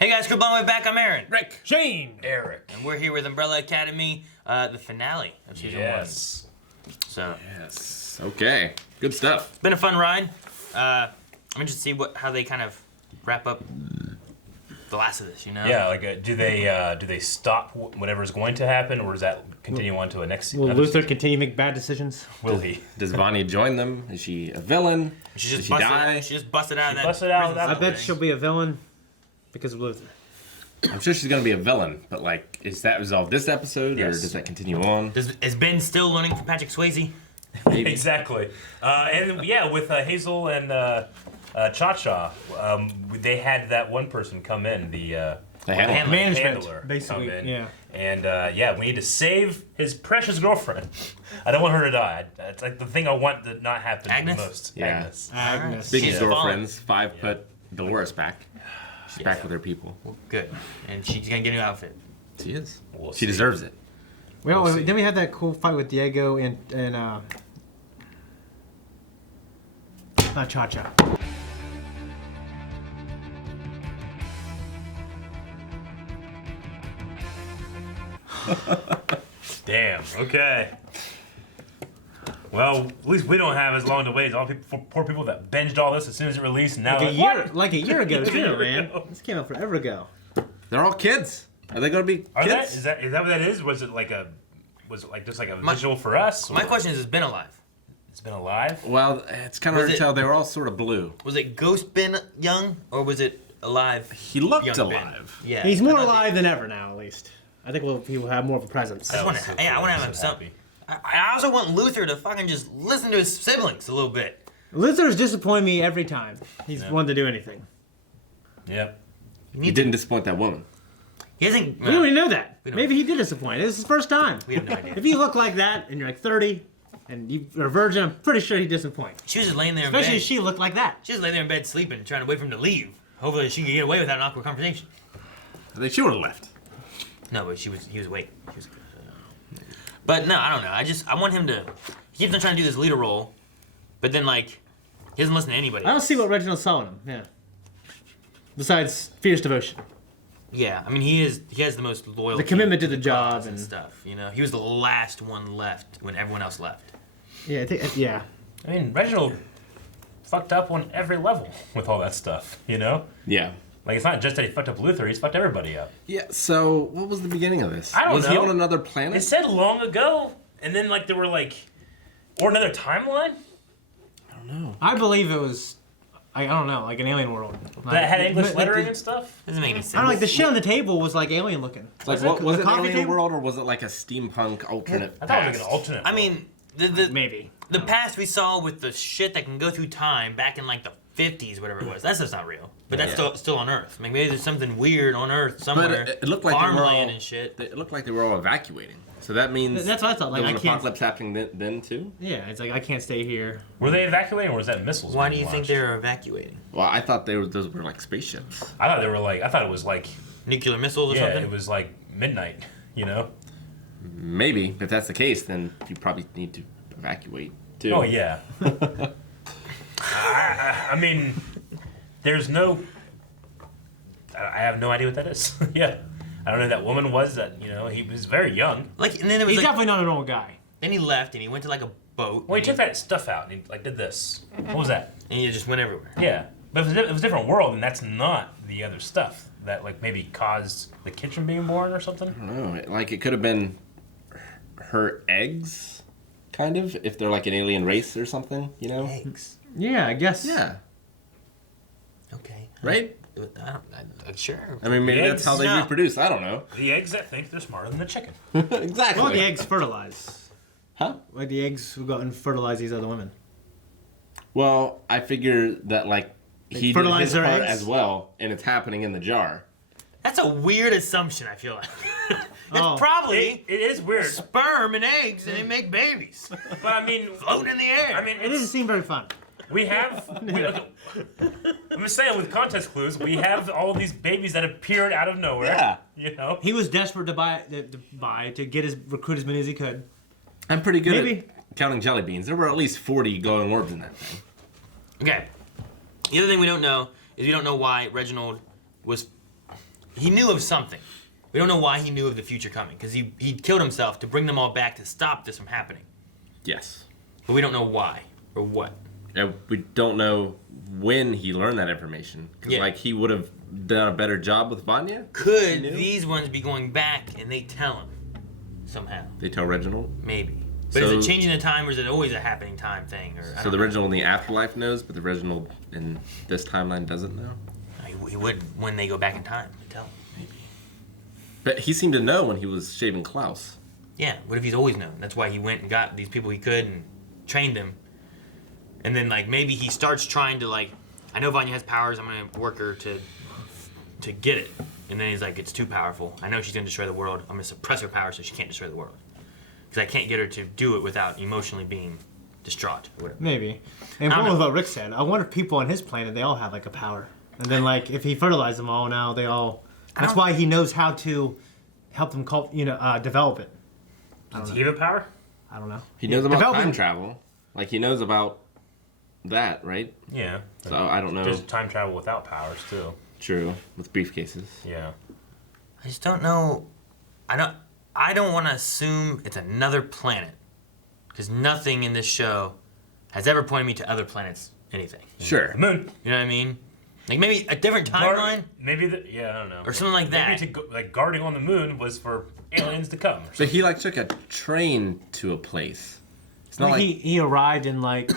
Hey guys, Group Long Way Back. I'm Aaron. Rick. Shane. Eric. And we're here with Umbrella Academy, the finale of season 1. So. Yes. Okay. Good stuff. It's been a fun ride. I'm interested to see how they kind of wrap up the last of this, you know? Yeah, like do they stop whatever's going to happen, or does that continue on to a next season? Will Luther continue to make bad decisions? Will he? Does Vanya join them? Is she a villain? Does she die? She just busted out of that. Busted out of prison that. I cell bet thing. she'll be a villain because of Luther. I'm sure she's gonna be a villain, but like, is that resolved this episode, or Yes. does that continue on? Is Ben still learning from Patrick Swayze? Maybe. Exactly. And yeah, with Hazel and Cha-Cha, they had that one person come in, the handler. handler basically, come in. yeah. And yeah, we need to save his precious girlfriend. I don't want her to die. It's like the thing I want to not happen Agnes? the most. Yeah. Agnes. Agnes. Speaking She's of fallen. girlfriends, Five put Dolores back. She's back with her people. Well, good. And she's gonna get a new outfit. She is. We'll She see. deserves it. Well, We'll see. then we had that cool fight with Diego and Cha-Cha. Damn. Okay. Well, at least we don't have as long to wait as all people, poor people that binged all this as soon as it released. And now Like a year ago, A too, year man. ago. This came out forever ago. They're all kids. Are they gonna be Are that kids? is that what that is? Was it just like a visual for us? My or- question is Ben alive? It's been alive. Well, it's kind of Was hard to it- tell. They were all sort of blue. Was it Ghost Ben young, or was it alive? He looked young alive. Ben? Yeah. He's more I thought alive than ever now, at least. I think he will have more of a presence. I just That want was to. so Yeah, I cool. want to have I'm him so some. happy. I also want Luther to fucking just listen to his siblings a little bit. Luther's disappointed me every time he's wanted to do anything. Yep. He didn't disappoint that woman. He hasn't. We don't even know that. We don't. Maybe he did disappoint. This is his first time. We have no idea. If you look like that and you're like 30 and you're a virgin, I'm pretty sure he'd disappoint. She was just laying there in Especially bed. if she looked like that. She was laying there in bed sleeping, trying to wait for him to leave. Hopefully she could get away without an awkward conversation. They should have left. No, but he was awake. But no, I don't know. I want him to. He keeps on trying to do this leader role, but then like he doesn't listen to anybody. I don't see what Reginald saw in him. Yeah. Besides fierce devotion. Yeah, I mean he has the most loyalty. The commitment to the cause job and and stuff. You know, he was the last one left when everyone else left. yeah, yeah. I mean, Reginald fucked up on every level with all that stuff. You know, Yeah. like it's not just that he fucked up Luther; he's fucked everybody up. Yeah. So, what was the beginning of this? I don't was he know. on another It planet? said long ago, and then like there were like, or another timeline I believe it was, I don't know, like an alien world. that had English like lettering the- and stuff. Doesn't make any sense. I don't know, like the shit on the table was like alien looking. Like, what was The it? An coffee alien table? world, or was it like a steampunk alternate? I thought it was past? like an alternate. I mean, the Maybe. the past we saw with the shit that can go through time back in like the 50s, whatever it was. That's just not real. But that's still on Earth. Like maybe there's something weird on Earth somewhere. But it looked like they were all, farmland and shit. It looked like they were all evacuating. So that means That's what I thought. Like, there I was an can't. apocalypse happening then too. Yeah, it's like I can't stay here. Were they evacuating, or was that missiles? Why do being you think launched? they're evacuating? Well, I thought those were like spaceships. I thought they were like. I thought it was like. Nuclear missiles or Yeah, something? it was like midnight. You know. Maybe if that's the case, then you probably need to evacuate too. Oh yeah. I mean, there's no. I have no idea what that is. Yeah, I don't know who that woman was. That he was very young. Like, and then there was He's like, definitely not a normal guy. then he left and he went to like a boat. Well, he took that stuff out and he like did this. What was that? And he just went everywhere. Yeah, but it was a different world, and that's not the other stuff that like maybe caused the kitchen being born or something. I don't know. Like it could have been her eggs, kind of, if they're like an alien race or something. You know? Eggs. Yeah, I guess. Yeah. Okay. Right. Sure. I mean, maybe that's Eggs? how they No. reproduce. I don't know. The eggs that think they're smarter than the chicken. Exactly. Well, the eggs fertilize. Huh? Like the eggs will go out and fertilize these other women. Well, I figure that like he did fertilize his their part eggs? as well, and it's happening in the jar. That's a weird assumption, I feel like. It's Oh. probably It is weird, sperm and eggs and they make babies. but I mean, Floating in the air. I mean, It doesn't seem very fun. we have. Okay, I'm just saying, with context clues, we have all these babies that appeared out of nowhere. Yeah. You know. He was desperate to recruit as many as he could. I'm pretty good Maybe. at counting jelly beans. There were at least 40 glowing orbs in that thing. Okay. The other thing we don't know is we don't know why Reginald was he knew of something. We don't know why he knew of the future coming, because he killed himself to bring them all back to stop this from happening. Yes. But we don't know why or what. We don't know when he learned that information. Because, Yeah. like, he would have done a better job with Vanya. Could knew? these ones be going back and they tell him somehow? They tell Reginald. Maybe. But is So- it changing the time, or is it always a happening time thing? Or I So don't the know. Reginald in the afterlife knows, but the Reginald in this timeline doesn't know. He would when they go back in time. Tell him. But he seemed to know when he was shaving Klaus. Yeah. What if he's always known? That's why he went and got these people he could and trained them. And then like maybe he starts trying to like, I know Vanya has powers. I'm gonna work her to get it. And then he's like, it's too powerful. I know she's gonna destroy the world. I'm gonna suppress her power so she can't destroy the world. Because I can't get her to do it without emotionally being distraught or whatever. Maybe. And I don't going with know. what Rick said, I wonder if people on his planet, they all have like a power. And then like if he fertilized them all now, they all. That's don't- why he knows how to help them develop it. Does he have a power? I don't know. He knows about developing- time travel. Like, he knows about that, right? Yeah. So I don't know. There's time travel without powers too. True. With briefcases. Yeah. I just don't know. I don't want to assume it's another planet, because nothing in this show has ever pointed me to other planets. Anything. Sure. The moon. You know what I mean? Like maybe a different timeline Maybe I don't know. or something like that. Maybe like guarding on the moon was for aliens to come. So he, like, took a train to a place. It's not like... He arrived in like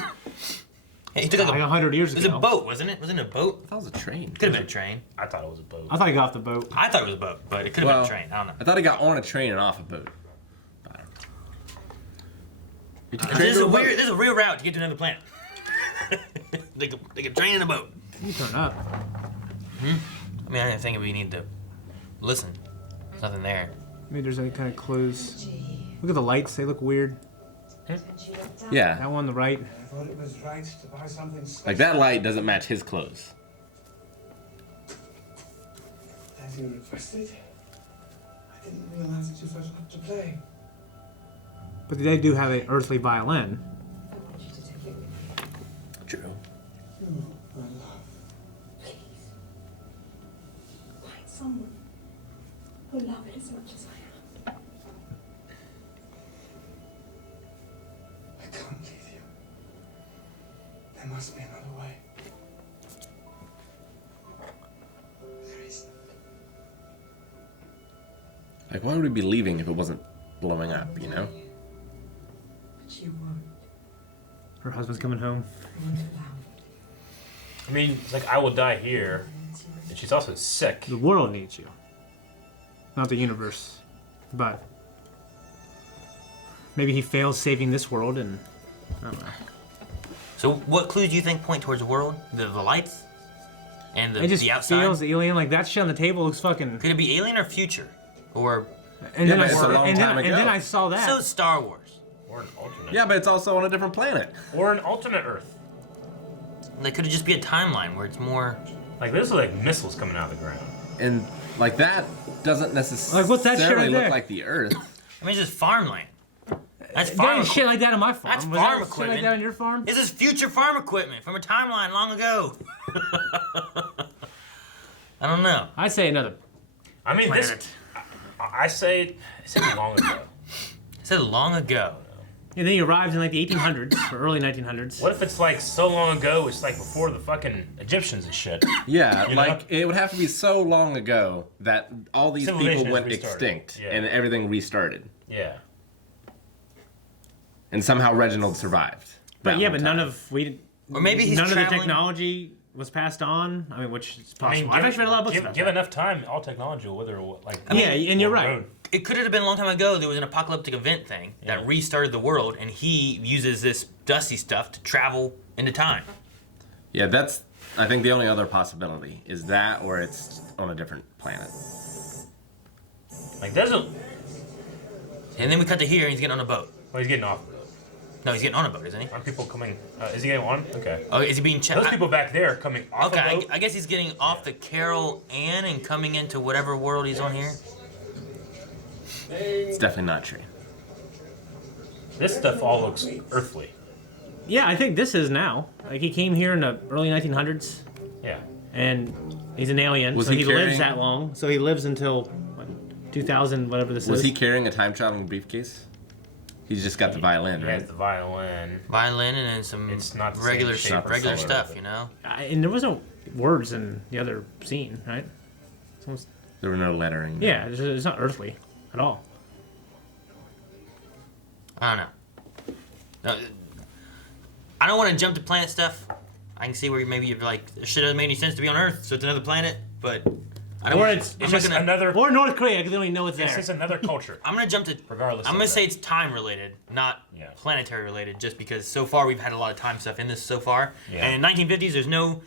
Yeah, he took like 100 years It was ago. a boat, wasn't it? Wasn't it a boat? I thought it was a train. Could have been a train. I thought it was a boat. I thought he got off the boat. I thought it was a boat, but it could have Well, been a train. I don't know. I thought he got on a train and off a boat. I don't know. He took a train This is to a a boat. weird. This is a real route to get to another planet. like a train and a boat. You turn up. I mean, I think we need to listen. There's nothing there. Maybe there's any kind of clues. Look at the lights. They look weird. Yeah. That one on the right. I thought it was right to buy something special. Like, that light doesn't match his clothes. As you requested. I didn't realize that you forgot to play. But they do have an earthly violin. True. Oh, my love. Please. Find someone who love it as much as I am. I can't leave you. There must be another way. There isn't. Like, why would we be leaving if it wasn't blowing up, you know? But you won't. Her husband's coming home. You won't allow me. I mean, it's like I will die here, and she's also sick. The world needs you. Not the universe. But maybe he fails saving this world and I don't know. So, what clues do you think point towards the world? The lights and It just the outside. feels alien. Like that shit on the table looks fucking. Could it be alien or future, or And Yeah, then but I it's a saw, long and time then, ago. and then I saw that. so Star Wars? Or an alternate. Yeah, but it's also on a different planet. Or an alternate Earth. Like, could it just be a timeline where it's more? Like, those are like missiles coming out of the ground. And, like, that doesn't necessarily Like, what's that shit right look there? like the Earth. I mean, it's just farmland. That's There farm ain't shit like that on my farm. That's Was farm that shit equipment. like that on your farm? This is future farm equipment from a timeline long ago. I don't know. I'd say another. I mean, Planet. this. I say long ago. I said long ago. And then he arrived in like the 1800s or early 1900s. What if it's like so long ago? It's like before the fucking Egyptians and shit. Yeah, You like, know? it would have to be so long ago that all these Civilization people has went restarted. extinct Yeah. and everything restarted. Yeah. And somehow Reginald survived. But that yeah, one but time. Or maybe he's none of the traveling- technology was passed on. I mean, which is possible. I mean, I've actually read a lot of books about give that. enough time, all technology will wither. Like, Yeah, and you're right. road. It could have been a long time ago. There was an apocalyptic event thing that Yeah. restarted the world, and he uses this dusty stuff to travel into time. Yeah, that's, I think, the only other possibility is that or it's on a different planet. Like, doesn't. And then we cut to here, and he's getting on a boat. Well, he's getting off. No, he's getting on a boat, isn't he? Aren't people coming? Is he getting on? Okay. Oh, is he being checked? Those people back there coming off Okay, a boat. I guess he's getting off the Carol Ann and coming into whatever world he's on here. It's definitely not true. This stuff all looks earthly. Yeah, I think this is now. Like he came here in the early 1900s, Yeah. and He's an alien, Was so he he lives carrying- that long. So he lives until what, 2000, whatever this Was is. he carrying a time traveling briefcase? He's just got the violin, He right? has the violin. Violin and then some It's not the same regular shape or regular color, stuff, but- you know. And there was no words in the other scene, right? So it's- There were no lettering. yeah, it's not earthly at all. I don't know. No, I don't want to jump to planet stuff. I can see where maybe you're like, it should have made any sense to be on Earth, so it's another planet. But I don't. Or want- it's I'm It's not just gonna. another. Or North Korea, because they don't even know it's It's there. just another culture. I'm gonna jump to. Regardless I'm of gonna that. say it's time related, not Yeah. planetary related, just because so far we've had a lot of time stuff in this so far. Yeah. And in 1950s, there's no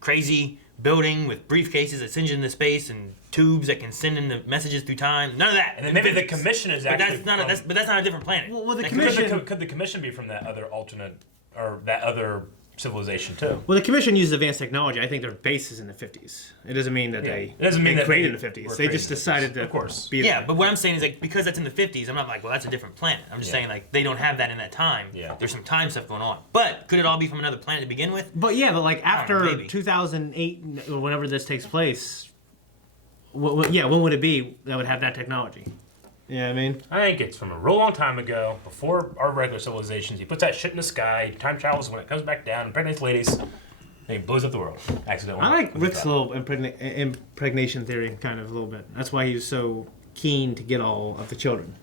crazy building with briefcases that send you into space and tubes that can send in the messages through time. None of that. And then maybe the commission is But actually. that's not. from- But that's not a different planet. Well, the That commission- Could the commission be from that other alternate or that other civilization too? Well, the commission uses advanced technology. I think their base is in the 50s. It doesn't mean that they It doesn't mean they that created they in the 50s. were They just created in the 50s. decided to Of course. be Yeah, there. but what I'm saying is like because that's in the 50s, I'm not like, well, that's a different planet. I'm just Yeah. saying like they don't have that in that time. Yeah. There's some time stuff going on. But could it all be from another planet to begin with? But yeah, but like after maybe. 2008, or whenever this takes place, when would it be that would have that technology? Yeah, I mean, I think it's from a real long time ago, before our regular civilizations. He puts that shit in the sky, time travels when it comes back down, impregnates ladies, and he blows up the world. Accidentally. I like with Rick's that. little impregnation theory, kind of a little bit. That's why he was so keen to get all of the children.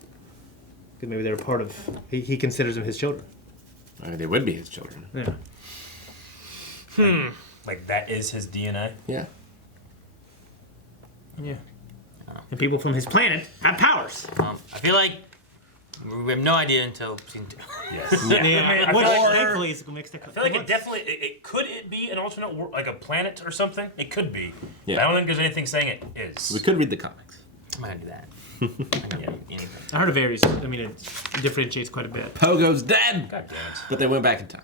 Because maybe they're part of. He considers them his children. I mean, they would be his children. Yeah. Like that is his DNA. Yeah. Yeah. And people from his planet have powers. I feel like we have no idea until season 2. Yes. Yeah, I mean, I which feel like- thankfully is mixed. I feel like it definitely could it be an alternate like a planet or something? It could be. Yeah. But I don't think there's anything saying it is. We could read the comics. I'm not gonna do that. I'm not gonna do anything. I heard it varies. I mean, it differentiates quite a bit. Pogo's dead! God damn it. But they went back in time.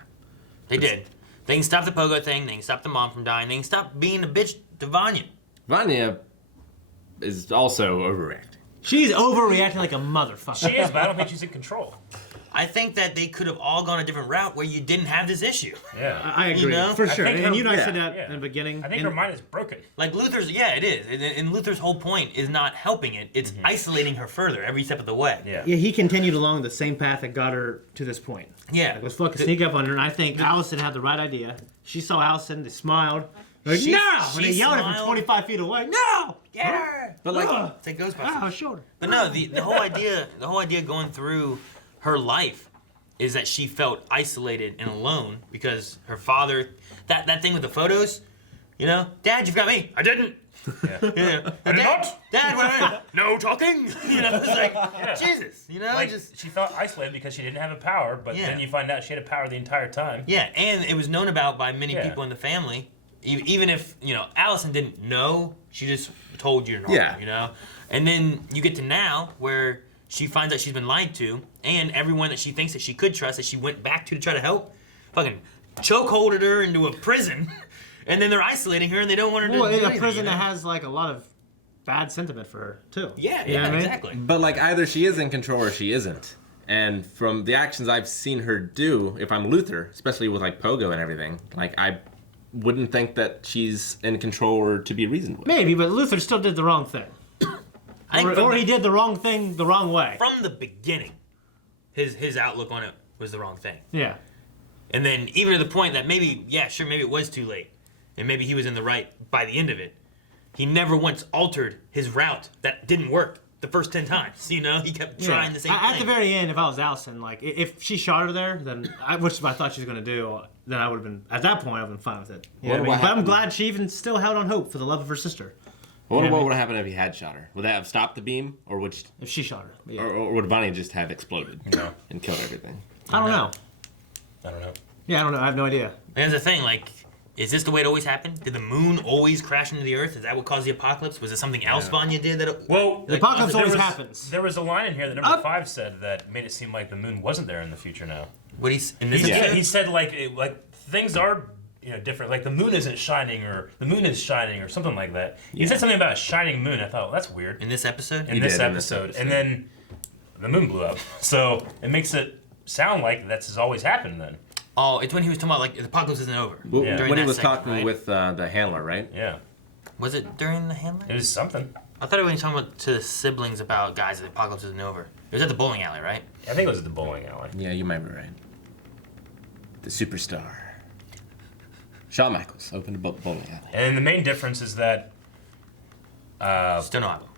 They did. They can stop the pogo thing. They can stop the mom from dying. They can stop being a bitch to Vanya. Vanya is also overreacting. She's overreacting like a motherfucker. She is, but I don't think she's in control. I think that they could have all gone a different route where you didn't have this issue. Yeah. I agree, You know? for I sure. think And her- you and I yeah, said that yeah. in the beginning. I think and her mind is broken. Like Luther's, yeah, it is. And Luther's whole point is not helping it. It's isolating her further every step of the way. Yeah. Yeah, he continued along the same path that got her to this point. Yeah. Like, let's fucking sneak up on her. And I think Allison had the right idea. She saw Allison, they smiled. Like, She- no! And they she yelled at her from smiled. 25 feet away. No! Get her! But like, Ugh. It's like Ghostbusters. Ah, shoulder. But no, the whole idea going through her life is that she felt isolated and alone because her father, that thing with the photos, you know, Dad, you've got me. I didn't. Yeah. Yeah. I did not. Dad, what are you? No talking. You know, it's like Jesus. You know, Like, just she felt isolated because she didn't have a power, but Yeah. then you find out she had a power the entire time. yeah, and it was known about by many Yeah. people in the family. Even if Allison didn't know, she just told you normal. Yeah. You know, and then you get to now where she finds out she's been lied to, and everyone that she thinks that she could trust that she went back to try to help, fucking chokeholded her into a prison, and then they're isolating her and they don't want her to Well, do in a anything, prison you know? that has like a lot of bad sentiment for her, too. Yeah, You know what I mean? exactly. but like either she is in control or she isn't. And from the actions I've seen her do, if I'm Luther, especially with like Pogo and everything, like I wouldn't think that she's in control or to be reasoned with. Maybe, but Luther still did the wrong thing. I think Or he did the wrong thing the wrong way. from the beginning, his outlook on it was the wrong thing. Yeah. And then even to the point that maybe it was too late. And maybe he was in the right by the end of it. He never once altered his route that didn't work the first 10 times. You know, he kept trying the same At thing. the very end, if I was Allison, like if she shot her there, then which I thought she was gonna do, then I would have been at that point. I would have been fine with it. You know what I mean? But I'm happened? glad she even still held on hope for the love of her sister. What, Yeah, what I mean- would have happened if he had shot her? Would that have stopped the beam, or would If she shot her, But yeah. or would Vanya just have exploded No. and killed everything? I don't know. I don't know. Yeah, I don't know. I have no idea. And that's the thing, like, is this the way it always happened? Did the moon always crash into the earth? Is that what caused the apocalypse? Was it something else Vanya did that? Well, The apocalypse there always was- happens. There was a line in here that number 5 said that made it seem like the moon wasn't there in the future now. What he's in this? He, episode? he said like things are different. Like the moon isn't shining, or the moon is shining, or something like that. He said something about a shining moon. I thought, well, that's weird. In this episode? In He this did in this episode, episode. and then the moon blew up. So it makes it sound like that's always happened then. Oh, it's when he was talking about like the apocalypse isn't over. Well, Yeah. During when he that was segment, talking right? with the handler, right? Yeah. Was it during the handler? It was something. I thought it was talking about to the siblings about guys, the apocalypse isn't over. It was at the bowling alley, right? I think it was at the bowling alley. Yeah, you might be right. The superstar. Shawn Michaels opened a bowling alley. And the main difference is that Still no eyeball.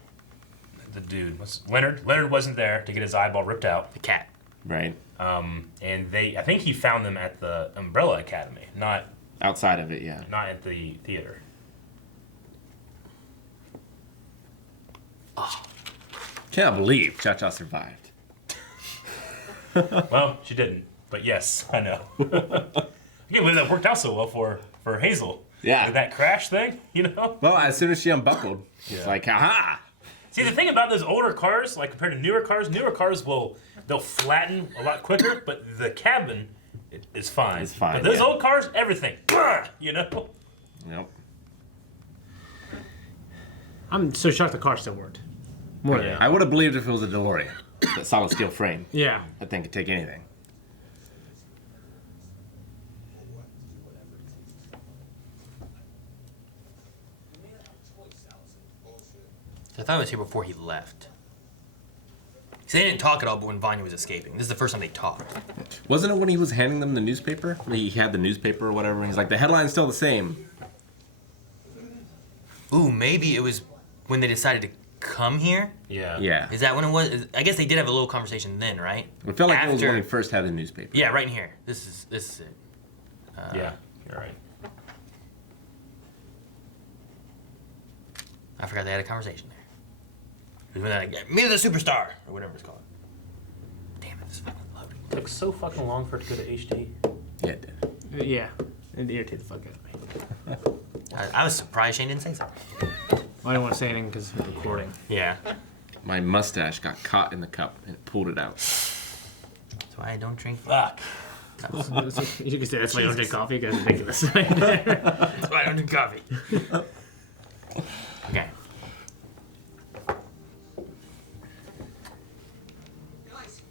the dude was Leonard. Leonard wasn't there to get his eyeball ripped out. The cat. Right. And I think he found them at the Umbrella Academy, not Outside of it, yeah. at the theater. Can't believe Cha-Cha survived. Well, she didn't, but yes, I know. I can't believe that worked out so well for Hazel. Yeah. With that crash thing, you know? Well, as soon as she unbuckled, it's like, aha! See, the thing about those older cars, like compared to newer cars they'll flatten a lot quicker, but the cabin is fine. It's fine, But those yeah. old cars, everything, you know? Yep. I'm so shocked the car still worked. More than Yeah. that. I would have believed if it was a DeLorean. That solid steel frame. Yeah. That thing could take anything. I thought it was here before he left. See, they didn't talk at all, but when Vanya was escaping. This is the first time they talked. Wasn't it when he was handing them the newspaper? He had the newspaper or whatever, and he's like, the headline's still the same. Ooh, maybe it was when they decided to come here? Yeah. Yeah. Is that when it was? I guess they did have a little conversation then, right? It felt like it was After- when he first had the newspaper. Yeah, right in here. This is it. Yeah, you're right. I forgot they had a conversation there. It was when they're like, meet the superstar, or whatever it's called. Damn it, this is fucking loading. Took so fucking long for it to go to HD. Yeah, it did. Yeah. It irritated the fuck out of me. I was surprised Shane didn't say something. Well, I don't want to say anything because we're recording. Yeah. My mustache got caught in the cup and it pulled it out. That's why I don't drink. Fuck. You can say that's why I don't drink coffee because it's ridiculous right there. That's why I don't drink coffee. Okay. Guys,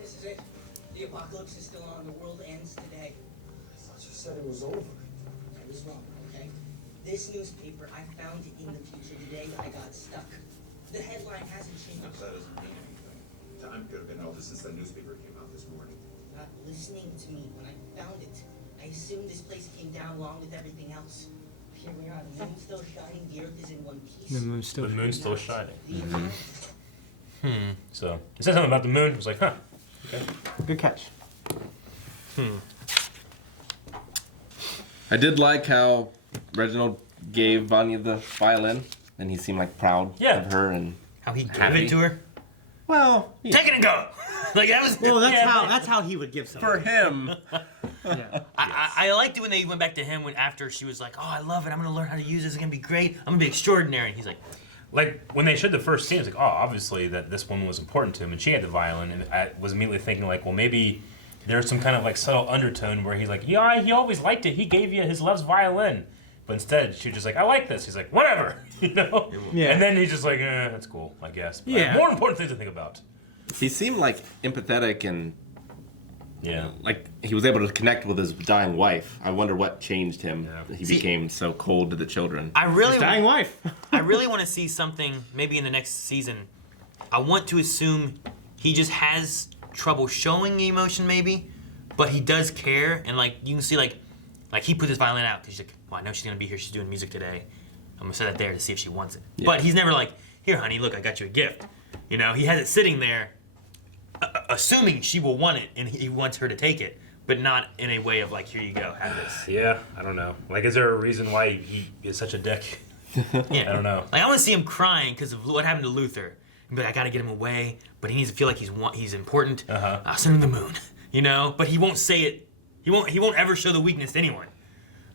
this is it. The apocalypse is still on. The world ends today. I thought you said it was over. I was wrong, okay? This newspaper, I found it in the future today. I got stuck. The headline hasn't changed. That doesn't mean anything. Time could have been over since the newspaper came out this morning. Not listening to me when I found it. I assumed this place came down along with everything else. Here we are. The moon's still shining. The earth is in one piece. The moon's still. The moon's still shining. The environment. So it said something about the moon. I was like, huh. Good catch. I did like how Reginald gave Vanya the violin, and he seemed like proud Yeah. of her. And How he gave Happy. it to her? well, Take it and go! Like, that was. Well, yeah, that's how he would give something. for him, Yeah. I liked it when they went back to him after she was like, oh, I love it. I'm going to learn how to use this. It's going to be great. I'm going to be extraordinary. And he's like, Like when they showed the first scene, it's like, oh, obviously that this one was important to him, and she had the violin, and I was immediately thinking like, well, maybe there's some kind of like subtle undertone where he's like, yeah, he always liked it. He gave you his love's violin, but instead she was just like, I like this. He's like, whatever, you know. Yeah. And then he's just like, that's cool, I guess. But I have Yeah. more important things to think about. he seemed like empathetic and Yeah. like he was able to connect with his dying wife. I wonder what changed him. Yeah. He See- became so cold to the children. I really, Dying wife. I really want to see something maybe in the next season. I want to assume he just has trouble showing emotion, maybe, but he does care, and like you can see, like he put his violin out because he's like, well, I know she's gonna be here. She's doing music today. I'm gonna set it there to see if she wants it. Yeah. But he's never like, here, honey, look, I got you a gift. You know, he has it sitting there, assuming she will want it, and he wants her to take it, but not in a way of like, here you go, have this. Yeah, I don't know. Like, is there a reason why he is such a dick? Yeah. I don't know. Like, I want to see him crying because of what happened to Luther. And be like, I gotta get him away, but he needs to feel like he's important. Uh-huh. I'll send him to the moon, you know. But he won't say it. He won't ever show the weakness to anyone.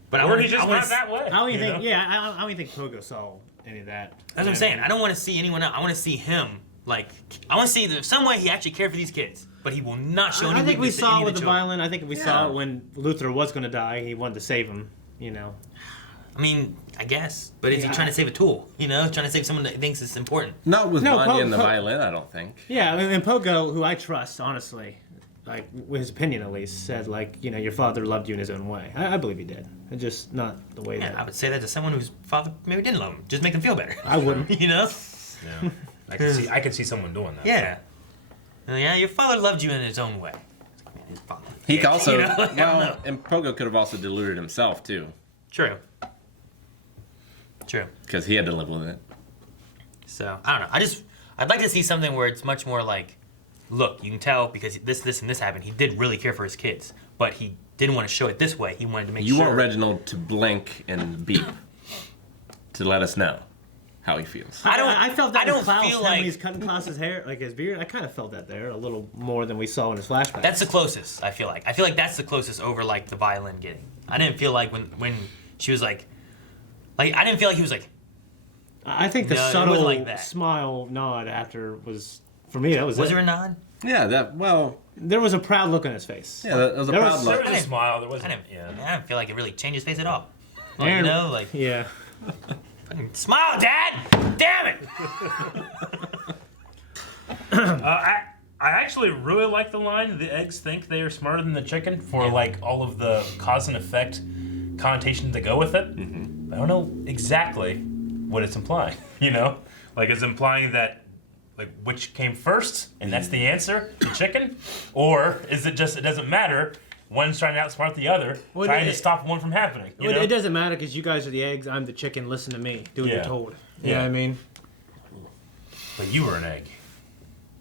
But Or he's just not that way. I don't even you think. know? Yeah, I don't even think Pogo saw any of that. That's what I'm saying. I don't want to see anyone else. I want to see him. Like, I want to see that some way he actually cared for these kids, but he will not show any I think we weakness to saw any with of the children. violin. I think we saw it when Luther was going to die. He wanted to save him. You know. I mean, I guess. But is he Yeah. trying to save a tool? You know, trying to save someone that thinks it's important. Not with No, Vanya and the Po- violin, I don't think. Yeah, and Pogo, who I trust, honestly, like his opinion at least, said like, you know, your father loved you in his own way. I believe he did. It's just not the way Yeah, that I would say that to someone whose father maybe didn't love him. Just make them feel better. I wouldn't. You know? Yeah. I could see someone doing that. Yeah. Yeah, your father loved you in his own way. It's like, man, his father. He could also, You know? I don't know. well, and Pogo could have also deluded himself too, True. True. because he had to live with it. So I don't know. I'd like to see something where it's much more like, look, you can tell because this, and this happened. He did really care for his kids, but he didn't want to show it this way. He wanted to make You sure. want Reginald to blink and beep to let us know how he feels. I felt that I don't with Klaus, feel when like he's cutting Klaus's hair, like his beard. I kind of felt that there a little more than we saw in his flashback. that's the closest. I feel like that's the closest over like the violin getting. I didn't feel like when she was like I didn't feel like he was like. I think the No, it subtle wasn't like that. smile nod after was, for me, that was Was it. there a nod? Yeah, There was a proud look on his face. yeah, that was a There proud was- look. There was a smile. There wasn't. I Yeah. didn't feel like it really changed his face at all. Like, Aaron- you know, like Yeah. smile, Dad. Damn it. I actually really like the line. The eggs think they are smarter than the chicken for like all of the cause and effect connotations that go with it. I don't know exactly what it's implying. You know, like it's implying that like which came first, and that's the answer, the chicken, or is it just it doesn't matter? One's trying to outsmart the other, Well, trying to it- stop one from happening. You Well, know? it doesn't matter because you guys are the eggs, I'm the chicken, listen to me. Do what you're Yeah. told. You Yeah. know what I mean? But you were an egg.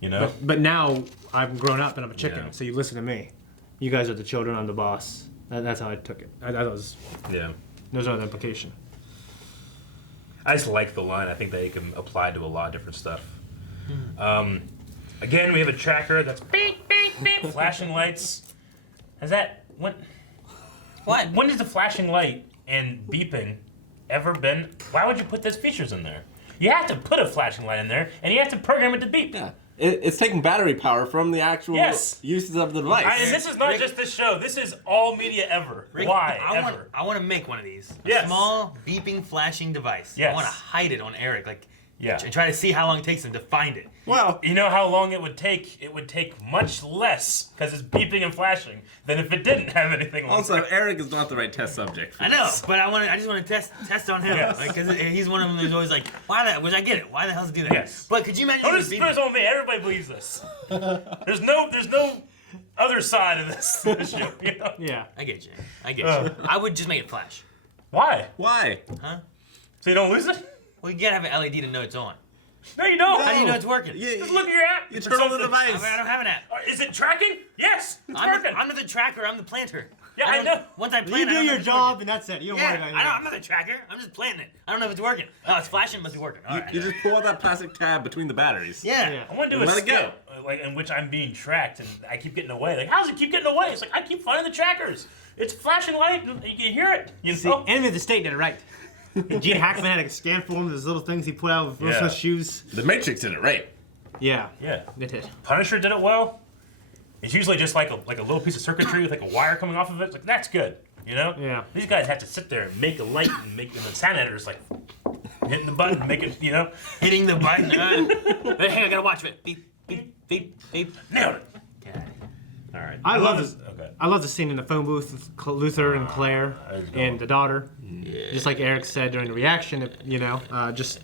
You know. But now I'm grown up and I'm a chicken, Yeah. so you listen to me. You guys are the children, I'm the boss. That's how I took it. That was, Yeah. there's no implication. I just like the line. I think that it can apply to a lot of different stuff. Again, we have a tracker that's beep, beep, beep, flashing lights. Has that when? What? When does the flashing light and beeping ever been? Why would you put those features in there? You have to put a flashing light in there, and you have to program it to beep. Yeah, it's taking battery power from the actual Yes. uses of the device. And this is not Rick- just this show. This is all media ever. Rick, Why I ever? want to make one of these. A Yes. small beeping flashing device. Yes. I want to hide it on Eric, like, Yeah. and try to see how long it takes him to find it. Well, You know how long it would take? It would take much less because it's beeping and flashing than if it didn't have anything on also, it. Eric is not the right test subject. For I know, this. but I just want to test on him, Yes. like, because he's one of them who's always like, which I get it. Why the hell does he do that? Yes. But could you imagine? Don't if just it put was this on me. Everybody believes this. There's no other side of this issue. You know? Yeah. I get you. I get you. I would just make it flash. Why? Why? So you don't lose it? Well, you gotta have an LED to know it's on. No, you don't. How do you know it's working? Just look at your app. You or turn on the something. I device. don't have an app. Is it tracking? Yes, it's I'm working. not the tracker. I'm the planter. Yeah, I don't- know. Once I You plant, I do don't know your if it's job working. and that's it. You don't Yeah, worry about I'm anything. not the tracker. I'm just planting it. I don't know if it's working. Oh, it's flashing. Must be working. All right. You just pull out that plastic tab between the batteries. Yeah. Yeah. I want to do a Let it go. skit, like in which I'm being tracked and I keep getting away. Like, how does it keep getting away? It's like I keep finding the trackers. It's flashing light. And you can hear it. You See, know. enemy of the state did it right. And Gene Hackman had a scan for him, those little things he put out of Will Yeah. Smith's shoes. The Matrix did it right. Yeah, Yeah. it did. Punisher did it well. It's usually just like a little piece of circuitry with like a wire coming off of it. It's like that's good, you know. Yeah. These guys have to sit there and make a light and make and the sound editor's like hitting the button, making you know. Hitting the button. Hey, hang on, I gotta watch it. Beep, beep, beep, beep. Nailed it. Get out of here. All right. I love this. Okay. I love the scene in the phone booth with Luther and Claire and the daughter. Just like Eric said during the reaction, you know, just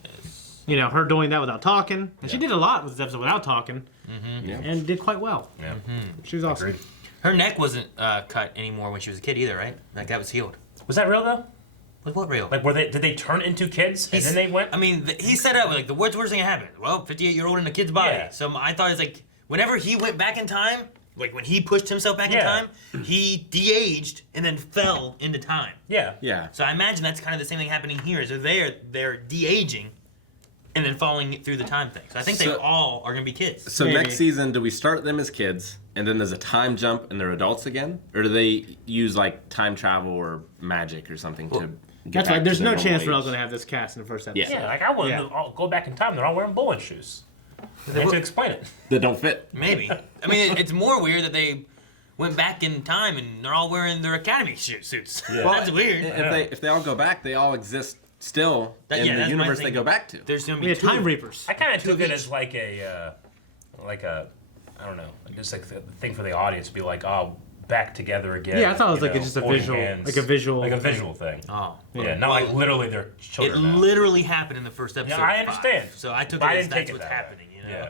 her doing that without talking, and she did a lot with this episode without talking, and did quite well. Yeah. She was awesome. Agreed. Her neck wasn't cut anymore when she was a kid either, right? Like that was healed. Was that real though? Was what real? Like, did they turn into kids and then they went? I mean, he set up like the worst thing that happened. Well, 58-year-old in a kid's body. Yeah. So I thought it's like whenever he went back in time, like when he pushed himself back in Yeah. time, he de-aged and then fell into time. Yeah. Yeah. So I imagine that's kind of the same thing happening here. So they're de-aging and then falling through the time thing. So I think they So- all are gonna be kids. So Maybe. next season, do we start them as kids, and then there's a time jump, and they're adults again, or do they use like time travel or magic or something to? Get That's back right. There's to no their chance we're normal all age? going to have this cast in the first episode. Yeah. Like I want Yeah. to go back in time. They're all wearing bowling shoes. They have to explain it. That don't fit. Maybe. I mean, it's more weird that they went back in time and they're all wearing their academy suits. Yeah. That's weird. If they all go back, they all exist still That- in yeah, the that's my universe they thing. go back to. There's gonna be We have two. Time Reapers. I kind of Two took of it each. as like a I don't know, just like the thing for the audience to be like, oh, back together again. Yeah, I thought it was you like know, just a holding visual, hands. like a visual, like a visual thing. Oh. Yeah, not like literally their It children. now. literally happened in the first episode. Yeah, I of understand. 5. So I took But I it as didn't take that's it what's that way. happening. You know? Yeah.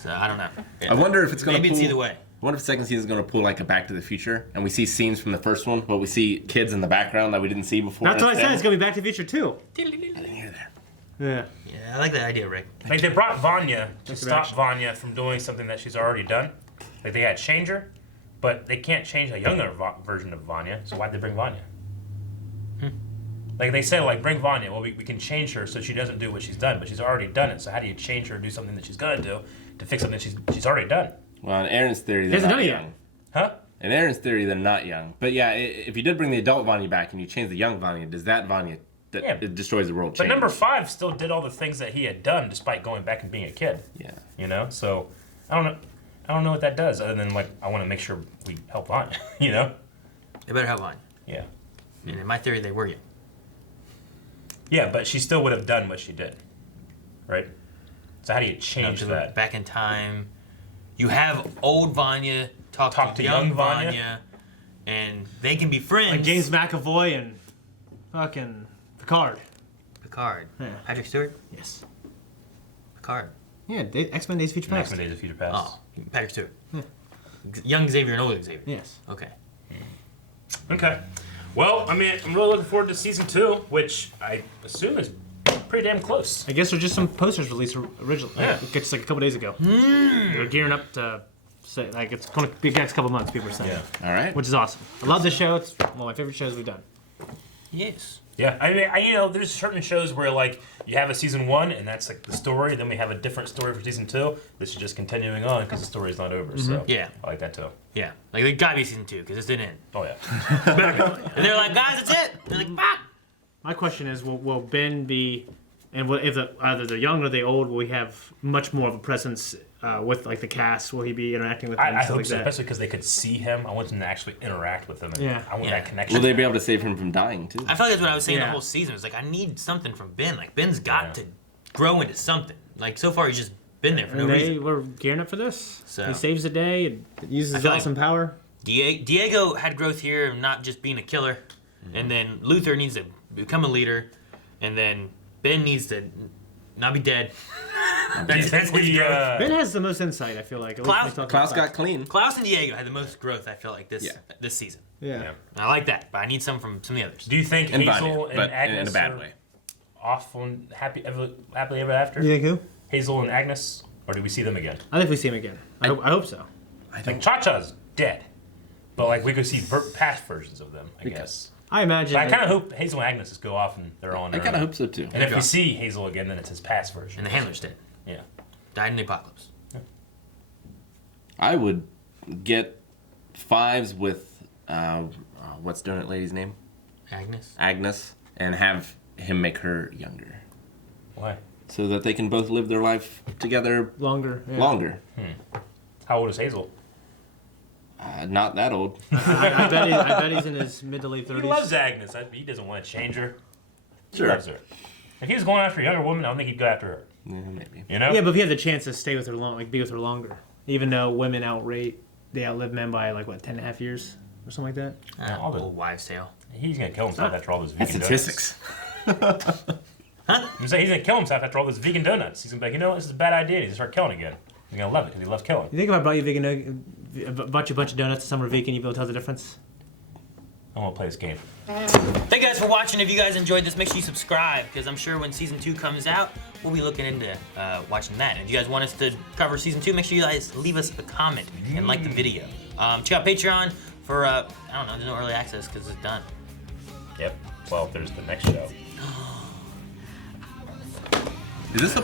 So I don't know. I wonder if it's gonna Maybe pull, it's either way. I wonder if the second season is gonna pull like a Back to the Future, and we see scenes from the first one, but we see kids in the background that we didn't see before. That's what I said. instead. It's gonna be Back to the Future too. I didn't hear that. Yeah. Yeah, I like that idea, Rick. Like they brought Vanya to stop action. Vanya from doing something that she's already done. Like they had change her, but they can't change a younger version of Vanya. So why'd they bring Vanya? Like they said, like bring Vanya. Well, we can change her so she doesn't do what she's done, but she's already done it. So how do you change her to do something that she's gonna do to fix something she's already done? Well, in Aaron's theory, they're hasn't not done it yet. young. Huh? In Aaron's theory, they're not young. But yeah, if you did bring the adult Vanya back and you change the young Vanya, does that Vanya that Yeah. it destroys the world But change? number 5 still did all the things that he had done despite going back and being a kid. Yeah. You know, so I don't know what that does other than like I want to make sure we help Vanya. You know? They better have on. Yeah. And in my theory, they were young. Yeah, but she still would have done what she did, right? So how do you change to that? back in time. You have old Vanya talk to young Vanya, and they can be friends. Like James McAvoy and fucking Picard. Picard. Yeah. Patrick Stewart. Yes. Picard. Yeah, X-Men Days of Future Past. X-Men Days of Future Past. Oh, Patrick Stewart. Young Xavier and old Xavier. Yes. Okay. Okay. Well, I mean, I'm really looking forward to season 2, which I assume is pretty damn close. I guess there's just some posters released originally. Yeah. Just like a couple days ago. They're gearing up to say like it's going to be the next couple months. People are saying, Yeah. All right. which is awesome. I love this show. It's one of my favorite shows we've done. Yes. Yeah, I mean, you know, there's certain shows where like you have a season 1 and that's like the story. Then we have a different story for season 2. This is just continuing on because the story's not over. So Yeah. I like that too. Yeah. Like, they gotta be season 2, because this didn't end. Oh yeah. And they're like, guys, that's it. They're like, fuck. My question is, will Ben be, and if either they're young or they're old, will he have much more of a presence with like the cast? Will he be interacting with them? and I stuff hope like so, that? especially because they could see him. I want them to actually interact with him. And Yeah. I want Yeah. that connection. Will they be able to save him from dying too? I felt like that's what I was saying the Yeah. whole season. It was like, I need something from Ben. Like, Ben's got Yeah. to grow into something. Like, so far, he's just been there for no And they reason. were gearing up for this. So- He saves the day and uses I his feel like- awesome power. Diego had growth here of not just being a killer. And then Luther needs to become a leader. And then Ben needs to not be dead. That's the Ben has the most insight. I feel like. At least Klaus- when he's talking Klaus about got clean. Klaus and Diego had the most growth, I feel like, this season. Yeah. Yeah. I like that, but I need some from some of the others. Do you think And Hazel Vanya, and but Agnes in a bad are way. off on happily ever after? You think who? Hazel and Agnes, or do we see them again? I think we see him again. I hope so. Like Cha-Cha's dead, but like we could see past versions of them, I guess. I imagine. But I like- kind of hope Hazel and Agnes just go off and they're on I their kind of own. hope so too. And if we see Hazel again, then it's his past version. And the handler's dead. Yeah. Died in the apocalypse. I would get 5s with what's Donut Lady's name? Agnes. Agnes, and have him make her younger, Why? so that they can both live their life together longer. Yeah. longer. How old is Hazel? Not that old. I bet he's in his mid to late 30s. He loves Agnes. He doesn't want to change her. He Sure. loves her. If he was going after a younger woman, I don't think he'd go after her. Yeah, maybe. You know? Yeah, but if he had the chance to stay with her long, like be with her longer, even though women they outlive men by like what 10.5 years or something like that. all the- Old wives' tale. He's gonna kill himself after all those That's vegan donuts. statistics. I'm saying he's gonna kill himself after all those vegan donuts. He's gonna be like, you know what, this is a bad idea. He's gonna start killing again. He's gonna love it because he loves killing. You think if I brought you bought you a bunch of donuts, some are vegan, you'd be able to tell the difference? I want to play this game. Thank you guys for watching. If you guys enjoyed this, make sure you subscribe, because I'm sure when season 2 comes out, we'll be looking into watching that. And if you guys want us to cover season 2, make sure you guys leave us a comment and like the video. Check out Patreon for I don't know, there's no early access because it's done. Yep. Well, there's the next show. Is this the